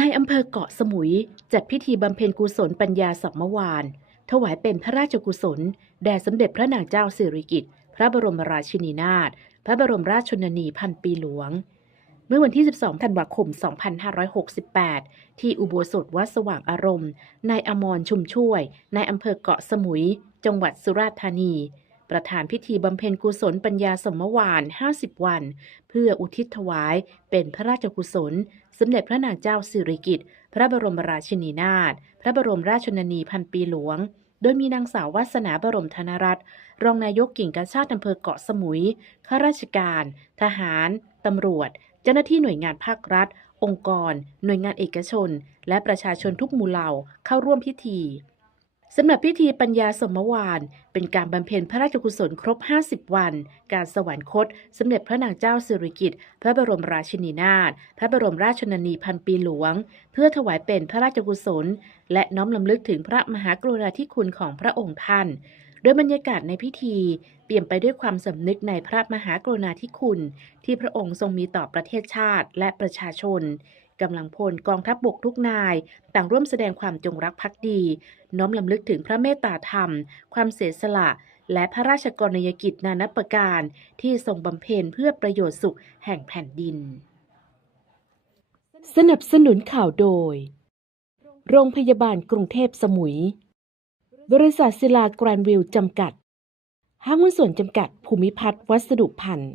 นายอำเภอเกาะสมุยจัดพิธีบำเพ็ญกุศลปัญญาสัมมวาน ถวายเป็นพระราชกุศล แด่สมเด็จพระนางเจ้าสิริกิติ์พระบรมราชินีนาถพระบรมราชชนนีพันปีหลวง เมื่อวันที่ 12 ธันวาคม 2568 ที่อุโบสถวัดสว่างอารมณ์นายอมรชุมช่วยนายอำเภอเกาะสมุย จังหวัดสุราษฎร์ธานี ประธานพิธีบำเพ็ญกุศลปัญญาสมวาน 50 วัน เพื่ออุทิศถวายเป็นพระราชกุศล สมเด็จพระนางเจ้าสิริกิติ์พระบรมราชินีนาถพระบรมราชชนนีพันปีหลวง โดยมีนางสาววาสนาบรมธนรัตน์รองนายกกิ่งกาชาติอำเภอเกาะสมุยข้าราชการ ทหารตำรวจ เจ้าหน้าที่หน่วยงานภาครัฐ องค์กร หน่วยงานเอกชน และประชาชนทุกหมู่เหล่าเข้าร่วมพิธี สำหรับพิธีปัญญาสมวาน เป็นการบำเพ็ญพระราชกุศลครบ 50 วัน การสวรรคต สมเด็จพระนางเจ้าสิริกิติ์พระบรมราชินีนาถพระบรมราชชนนีพันปีหลวง เพื่อถวายเป็นพระราชกุศล และน้อมลำลึกถึงพระมหากรุณาธิคุณของพระองค์ท่าน โดยบรรยากาศในพิธีเปี่ยมไปด้วยความสำนึกในพระมหากรุณาธิคุณ ที่พระองค์ทรงมีต่อประเทศชาติและประชาชน กำลังพลกองทัพบบกทุกนาย ต่างร่วมแสดงความจงรักภักดี น้อมลำลึกถึงพระเมตตาธรรม ความเสียสละ และพระราชกรณียกิจนานับประการ ที่ทรงบำเพ็ญเพื่อประโยชน์สุขแห่งแผ่นดิน สนับสนุนข่าวโดย โรงพยาบาลกรุงเทพสมุย บริษัทศิลาแกรนวิลจำกัด ห้างหุ้นส่วนจำกัดภูมิพัฒน์วัสดุพันธ์